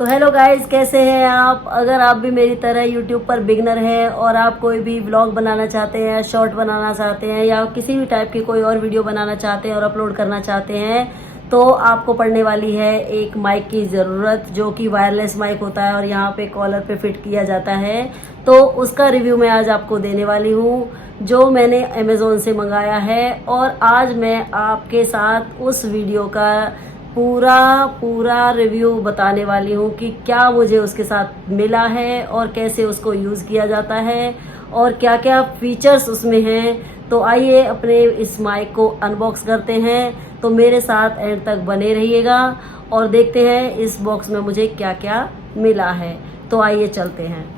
तो hello guys, कैसे हैं आप। अगर आप भी मेरी तरह यूट्यूब पर बिगनर हैं और आप कोई भी व्लॉग बनाना चाहते हैं, शॉर्ट बनाना चाहते हैं या किसी भी टाइप की कोई और वीडियो बनाना चाहते हैं और अपलोड करना चाहते हैं, तो आपको पड़ने वाली है एक माइक की ज़रूरत, जो कि वायरलेस माइक होता है और यहाँ पे कॉलर पे फिट किया जाता है। तो उसका रिव्यू मैं आज आपको देने वाली हूँ, जो मैंने अमेज़ोन से मंगाया है। और आज मैं आपके साथ उस वीडियो का पूरा रिव्यू बताने वाली हूँ कि क्या मुझे उसके साथ मिला है और कैसे उसको यूज़ किया जाता है और क्या क्या फीचर्स उसमें हैं। तो आइए अपने इस माइक को अनबॉक्स करते हैं। तो मेरे साथ एंड तक बने रहिएगा और देखते हैं इस बॉक्स में मुझे क्या क्या मिला है। तो आइए चलते हैं।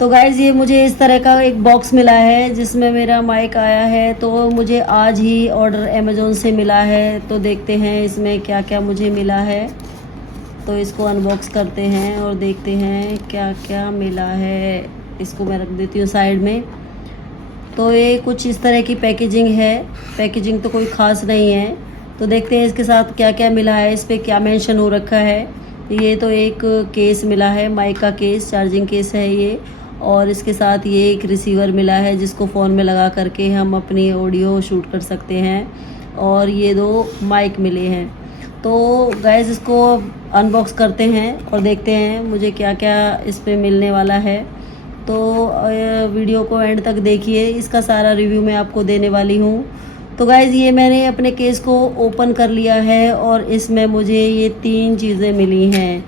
तो गाइज़, ये मुझे इस तरह का एक बॉक्स मिला है जिसमें मेरा माइक आया है। तो मुझे आज ही ऑर्डर अमेज़ोन से मिला है। तो देखते हैं इसमें क्या क्या मुझे मिला है। तो इसको अनबॉक्स करते हैं और देखते हैं क्या क्या मिला है। इसको मैं रख देती हूँ साइड में। तो ये कुछ इस तरह की पैकेजिंग है। पैकेजिंग तो कोई ख़ास नहीं है। तो देखते हैं इसके साथ क्या क्या मिला है, इस पर क्या मेंशन हो रखा है। ये तो एक केस मिला है, माइक का केस, चार्जिंग केस है ये। और इसके साथ ये एक रिसीवर मिला है जिसको फ़ोन में लगा करके हम अपनी ऑडियो शूट कर सकते हैं। और ये 2 माइक मिले हैं। तो गाइस, इसको अनबॉक्स करते हैं और देखते हैं मुझे क्या क्या इस पे मिलने वाला है। तो वीडियो को एंड तक देखिए, इसका सारा रिव्यू मैं आपको देने वाली हूँ। तो गाइज़, ये मैंने अपने केस को ओपन कर लिया है और इसमें मुझे ये 3 चीज़ें मिली हैं।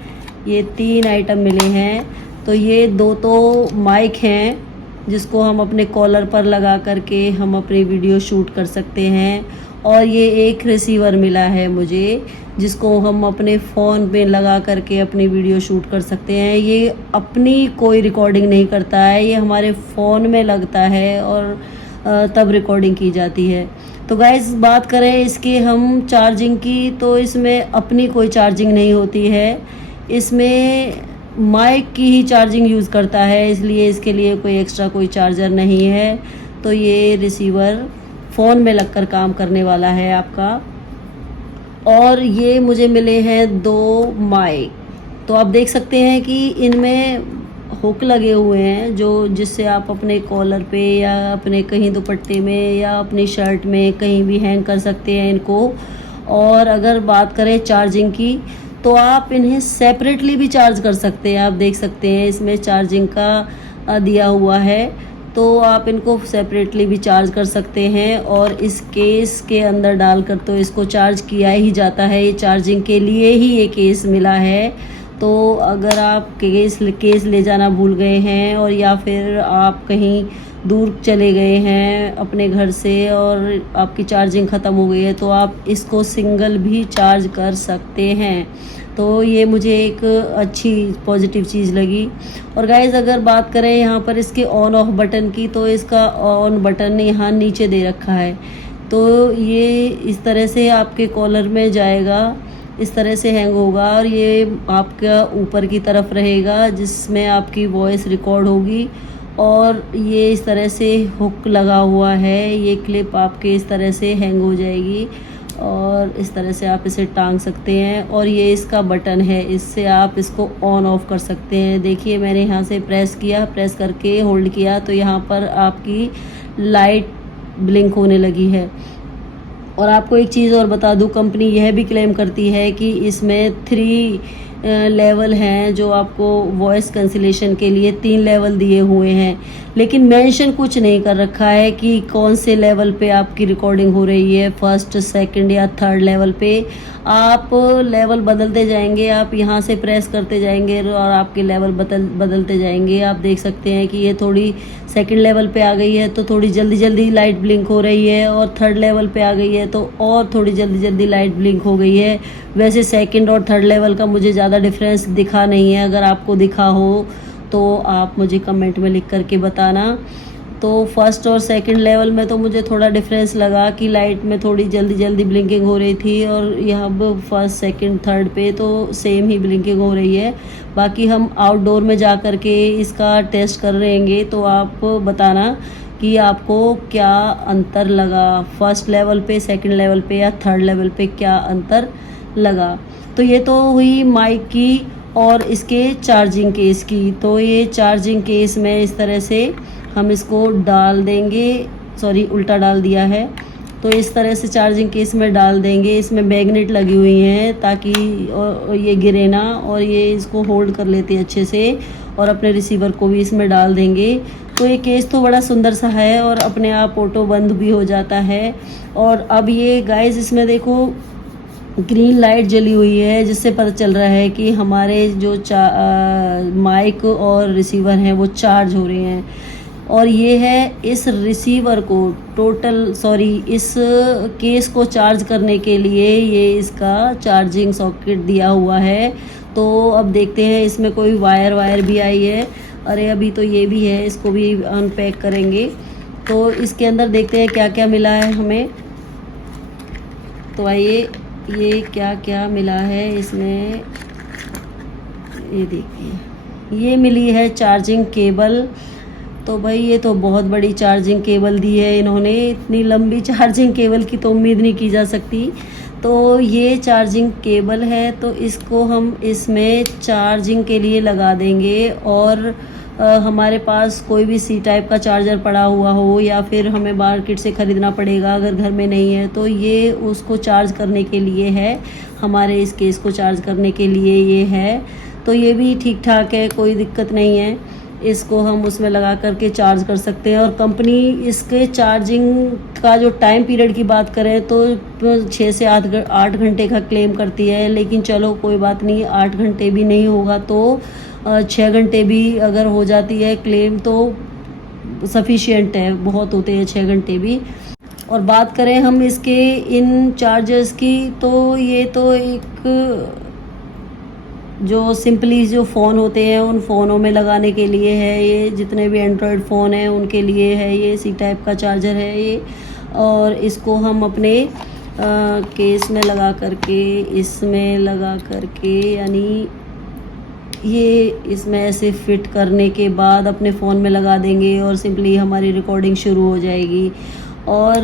ये 3 आइटम मिले हैं। तो ये 2 तो माइक हैं जिसको हम अपने कॉलर पर लगा करके हम अपनी वीडियो शूट कर सकते हैं। और ये एक रिसीवर मिला है मुझे जिसको हम अपने फ़ोन पे लगा करके अपनी वीडियो शूट कर सकते हैं। ये अपनी कोई रिकॉर्डिंग नहीं करता है, ये हमारे फ़ोन में लगता है और तब रिकॉर्डिंग की जाती है। तो गाइस, बात करें इसकी हम चार्जिंग की, तो इसमें अपनी कोई चार्जिंग नहीं होती है। इसमें माइक की ही चार्जिंग यूज़ करता है, इसलिए इसके लिए कोई एक्स्ट्रा कोई चार्जर नहीं है। तो ये रिसीवर फ़ोन में लगकर काम करने वाला है आपका। और ये मुझे मिले हैं 2 माइक। तो आप देख सकते हैं कि इनमें हुक लगे हुए हैं जो जिससे आप अपने कॉलर पे या अपने कहीं दुपट्टे में या अपनी शर्ट में कहीं भी हैंग कर सकते हैं इनको। और अगर बात करें चार्जिंग की, तो आप इन्हें सेपरेटली भी चार्ज कर सकते हैं। आप देख सकते हैं इसमें चार्जिंग का दिया हुआ है, तो आप इनको सेपरेटली भी चार्ज कर सकते हैं। और इस केस के अंदर डालकर तो इसको चार्ज किया ही जाता है, ये चार्जिंग के लिए ही ये केस मिला है। तो अगर आप केस ले जाना भूल गए हैं और या फिर आप कहीं दूर चले गए हैं अपने घर से और आपकी चार्जिंग ख़त्म हो गई है, तो आप इसको सिंगल भी चार्ज कर सकते हैं। तो ये मुझे एक अच्छी पॉजिटिव चीज़ लगी। और गाइज़, अगर बात करें यहाँ पर इसके ऑन ऑफ बटन की, तो इसका ऑन बटन यहाँ नीचे दे रखा है। तो ये इस तरह से आपके कॉलर में जाएगा, इस तरह से हैंग होगा और ये आपका ऊपर की तरफ रहेगा जिसमें आपकी वॉइस रिकॉर्ड होगी। और ये इस तरह से हुक लगा हुआ है, ये क्लिप आपके इस तरह से हैंग हो जाएगी और इस तरह से आप इसे टांग सकते हैं। और ये इसका बटन है, इससे आप इसको ऑन ऑफ कर सकते हैं। देखिए, मैंने यहाँ से प्रेस किया, प्रेस करके होल्ड किया तो यहाँ पर आपकी लाइट ब्लिंक होने लगी है। और आपको एक चीज़ और बता दूं, कंपनी यह भी क्लेम करती है कि इसमें 3 लेवल हैं, जो आपको वॉइस कैंसिलेशन के लिए 3 लेवल दिए हुए हैं। लेकिन मेंशन कुछ नहीं कर रखा है कि कौन से लेवल पे आपकी रिकॉर्डिंग हो रही है, फर्स्ट, सेकंड या थर्ड लेवल पे। आप लेवल बदलते जाएंगे, आप यहाँ से प्रेस करते जाएंगे और आपके लेवल बदलते जाएंगे। आप देख सकते हैं कि ये थोड़ी सेकंड लेवल पे आ गई है तो थोड़ी जल्दी जल्दी लाइट ब्लिंक हो रही है, और थर्ड लेवल पे आ गई है तो और थोड़ी जल्दी जल्दी लाइट ब्लिंक हो गई है। वैसे सेकंड और थर्ड लेवल का मुझे ज़्यादा डिफरेंस दिखा नहीं है। अगर आपको दिखा हो तो आप मुझे कमेंट में लिख करके बताना। तो फर्स्ट और सेकंड लेवल में तो मुझे थोड़ा डिफरेंस लगा कि लाइट में थोड़ी जल्दी जल्दी ब्लिंकिंग हो रही थी, और यहाँ फर्स्ट, सेकंड, थर्ड पे तो सेम ही ब्लिंकिंग हो रही है। बाकी हम आउटडोर में जा कर के इसका टेस्ट कर रहेंगे, तो आप बताना कि आपको क्या अंतर लगा, फर्स्ट लेवल पे, सेकंड लेवल पे या थर्ड लेवल पे क्या अंतर लगा। तो तो ये तो हुई माइक की और इसके चार्जिंग केस की। तो ये चार्जिंग केस में इस तरह से हम इसको डाल देंगे, सॉरी उल्टा डाल दिया है। तो इस तरह से चार्जिंग केस में डाल देंगे। इसमें मैग्नेट लगी हुई हैं ताकि ये गिरे ना, और ये इसको होल्ड कर लेते हैं अच्छे से। और अपने रिसीवर को भी इसमें डाल देंगे। तो ये केस तो बड़ा सुंदर सा है और अपने आप ऑटो बंद भी हो जाता है। और अब ये गाइस इसमें देखो ग्रीन लाइट जली हुई है, जिससे पता चल रहा है कि हमारे जो माइक और रिसीवर हैं वो चार्ज हो रहे हैं। और ये है इस रिसीवर को इस केस को चार्ज करने के लिए ये इसका चार्जिंग सॉकेट दिया हुआ है। तो अब देखते हैं, इसमें कोई वायर भी आई है। अरे अभी तो ये भी है, इसको भी अनपैक करेंगे। तो इसके अंदर देखते हैं क्या क्या मिला है हमें। तो आइए, ये क्या क्या मिला है इसमें, ये देखिए। ये मिली है चार्जिंग केबल। तो भाई ये तो बहुत बड़ी चार्जिंग केबल दी है इन्होंने, इतनी लंबी चार्जिंग केबल की तो उम्मीद नहीं की जा सकती। तो ये चार्जिंग केबल है, तो इसको हम इसमें चार्जिंग के लिए लगा देंगे। और हमारे पास कोई भी सी टाइप का चार्जर पड़ा हुआ हो या फिर हमें मार्केट से ख़रीदना पड़ेगा, अगर घर में नहीं है तो ये उसको चार्ज करने के लिए है, हमारे इस केस को चार्ज करने के लिए ये है। तो ये भी ठीक ठाक है, कोई दिक्कत नहीं है। इसको हम उसमें लगा करके चार्ज कर सकते हैं। और कंपनी इसके चार्जिंग का जो टाइम पीरियड की बात करें तो 6 से 8 घंटे का क्लेम करती है। लेकिन चलो कोई बात नहीं, 8 घंटे भी नहीं होगा तो 6 घंटे भी अगर हो जाती है क्लेम तो सफिशिएंट है, बहुत होते हैं 6 घंटे भी। और बात करें हम इसके इन चार्जर्स की, तो ये तो एक जो सिंपली जो फ़ोन होते हैं उन फ़ोनों में लगाने के लिए है। ये जितने भी एंड्रॉयड फ़ोन हैं उनके लिए है, ये सी टाइप का चार्जर है ये। और इसको हम अपने केस में लगा करके, इसमें लगा करके, यानी ये इसमें ऐसे फिट करने के बाद अपने फ़ोन में लगा देंगे और सिंपली हमारी रिकॉर्डिंग शुरू हो जाएगी। और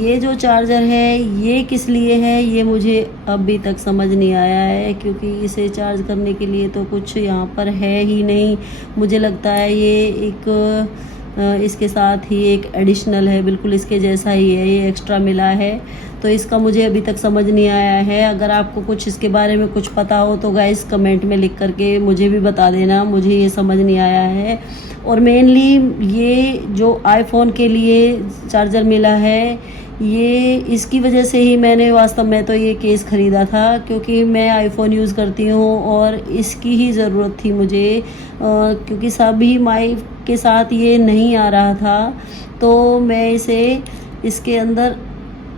ये जो चार्जर है ये किस लिए है ये मुझे अभी तक समझ नहीं आया है, क्योंकि इसे चार्ज करने के लिए तो कुछ यहाँ पर है ही नहीं। मुझे लगता है ये एक इसके साथ ही एक एडिशनल है, बिल्कुल इसके जैसा ही है, ये एक्स्ट्रा मिला है। तो इसका मुझे अभी तक समझ नहीं आया है। अगर आपको कुछ इसके बारे में कुछ पता हो तो गाइस कमेंट में लिख करके मुझे भी बता देना, मुझे ये समझ नहीं आया है। और मेनली ये जो आईफोन के लिए चार्जर मिला है, ये इसकी वजह से ही मैंने वास्तव में तो ये केस ख़रीदा था, क्योंकि मैं आईफोन यूज़ करती हूँ और इसकी ही ज़रूरत थी मुझे, क्योंकि सभी माइक के साथ ये नहीं आ रहा था। तो मैं इसे इसके अंदर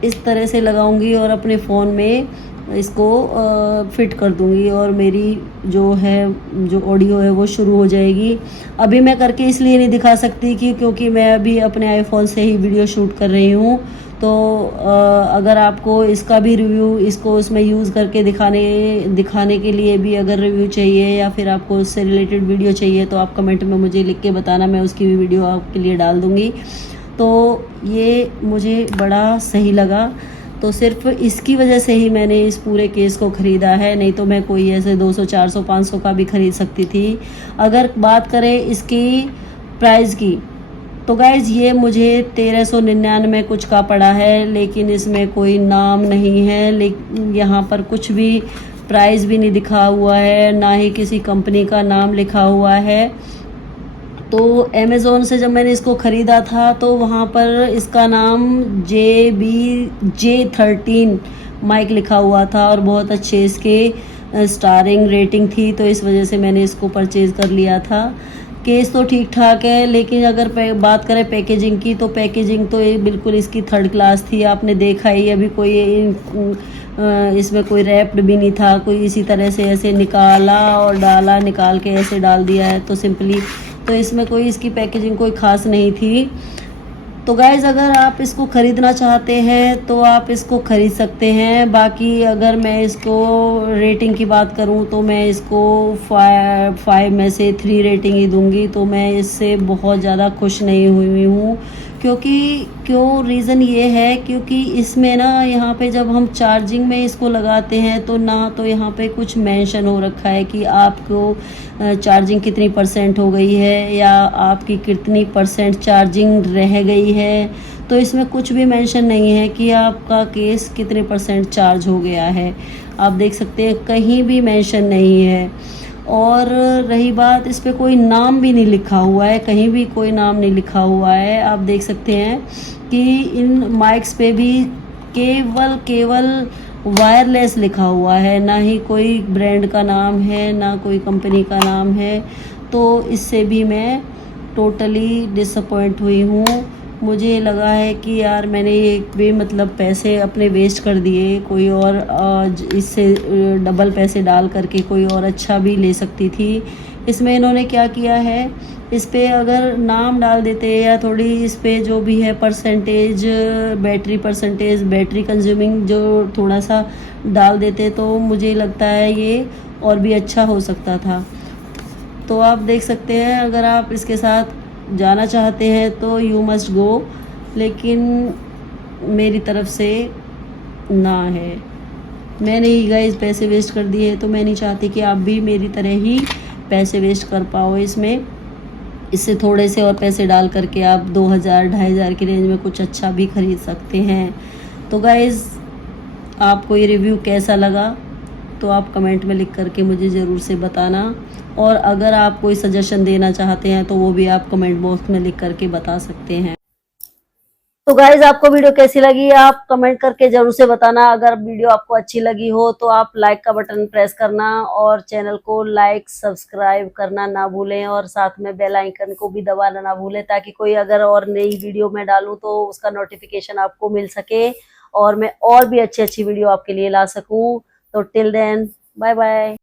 इस तरह से लगाऊंगी और अपने फ़ोन में इसको फिट कर दूंगी और मेरी जो ऑडियो है वो शुरू हो जाएगी। अभी मैं करके इसलिए नहीं दिखा सकती कि क्योंकि मैं अभी अपने आईफोन से ही वीडियो शूट कर रही हूँ। तो अगर आपको इसका भी रिव्यू, इसको उसमें यूज़ करके दिखाने के लिए भी अगर रिव्यू चाहिए या फिर आपको उससे रिलेटेड वीडियो चाहिए तो आप कमेंट में मुझे लिख के बताना, मैं उसकी भी वीडियो आपके लिए डाल दूँगी। तो ये मुझे बड़ा सही लगा, तो सिर्फ इसकी वजह से ही मैंने इस पूरे केस को ख़रीदा है, नहीं तो मैं कोई ऐसे 200, 400, 500 का भी ख़रीद सकती थी। अगर बात करें इसकी प्राइस की तो गाइज ये मुझे 1399 कुछ का पड़ा है, लेकिन इसमें कोई नाम नहीं है, लेकिन यहाँ पर कुछ भी प्राइस भी नहीं दिखा हुआ है, ना ही किसी कंपनी का नाम लिखा हुआ है। तो अमेज़ोन से जब मैंने इसको ख़रीदा था तो वहाँ पर इसका नाम J13 माइक लिखा हुआ था और बहुत अच्छे इसके स्टारिंग रेटिंग थी, तो इस वजह से मैंने इसको परचेज़ कर लिया था। केस तो ठीक ठाक है, लेकिन अगर बात करें पैकेजिंग की तो पैकेजिंग तो ये बिल्कुल इसकी थर्ड क्लास थी। आपने देखा ही, अभी कोई इसमें कोई रैप्ड भी नहीं था, कोई इसी तरह से ऐसे निकाला और डाला, निकाल के ऐसे डाल दिया है, तो सिंपली तो इसमें कोई इसकी पैकेजिंग कोई ख़ास नहीं थी। तो गाइज़ अगर आप इसको ख़रीदना चाहते हैं तो आप इसको ख़रीद सकते हैं। बाकी अगर मैं इसको रेटिंग की बात करूं तो मैं इसको 5 में से 3 रेटिंग ही दूंगी। तो मैं इससे बहुत ज़्यादा खुश नहीं हुई हूँ, क्योंकि क्यों रीज़न ये है, क्योंकि इसमें ना यहाँ पे जब हम चार्जिंग में इसको लगाते हैं तो ना तो यहाँ पे कुछ मेंशन हो रखा है कि आपको चार्जिंग कितनी परसेंट हो गई है या आपकी कितनी परसेंट चार्जिंग रह गई है। तो इसमें कुछ भी मेंशन नहीं है कि आपका केस कितने परसेंट चार्ज हो गया है। आप देख सकते हैं कहीं भी मेंशन नहीं है। और रही बात, इस पे कोई नाम भी नहीं लिखा हुआ है, कहीं भी कोई नाम नहीं लिखा हुआ है। आप देख सकते हैं कि इन माइक्स पे भी केवल वायरलेस लिखा हुआ है, ना ही कोई ब्रांड का नाम है, ना कोई कंपनी का नाम है। तो इससे भी मैं टोटली डिसअपॉइंट हुई हूँ। मुझे लगा है कि यार मैंने एक भी मतलब पैसे अपने वेस्ट कर दिए, कोई और इससे डबल पैसे डाल करके कोई और अच्छा भी ले सकती थी। इसमें इन्होंने क्या किया है, इस पे अगर नाम डाल देते या थोड़ी इस पे जो भी है परसेंटेज, परसेंटेज बैटरी कंज्यूमिंग जो थोड़ा सा डाल देते तो मुझे लगता है ये और भी अच्छा हो सकता था। तो आप देख सकते हैं अगर आप इसके साथ जाना चाहते हैं तो यू मस्ट गो, लेकिन मेरी तरफ से ना है। मैंने ही गाइस पैसे वेस्ट कर दिए, तो मैं नहीं चाहती कि आप भी मेरी तरह ही पैसे वेस्ट कर पाओ इसमें। इससे थोड़े से और पैसे डाल करके आप 2000 2500 की रेंज में कुछ अच्छा भी खरीद सकते हैं। तो गाइस आपको ये रिव्यू कैसा लगा तो आप कमेंट में लिख करके मुझे ज़रूर से बताना, और अगर आप कोई सजेशन देना चाहते हैं तो वो भी आप कमेंट बॉक्स में लिख करके बता सकते हैं। तो गाइज आपको वीडियो कैसी लगी आप कमेंट करके जरूर से बताना। अगर वीडियो आपको अच्छी लगी हो तो आप लाइक का बटन प्रेस करना और चैनल को लाइक सब्सक्राइब करना ना भूलें, और साथ में बेल आइकन को भी दबाना ना भूलें, ताकि कोई अगर और नई वीडियो मैं डालूं तो उसका नोटिफिकेशन आपको मिल सके और मैं और भी अच्छी अच्छी वीडियो आपके लिए ला सकूं। तो टिल देन बाय बाय।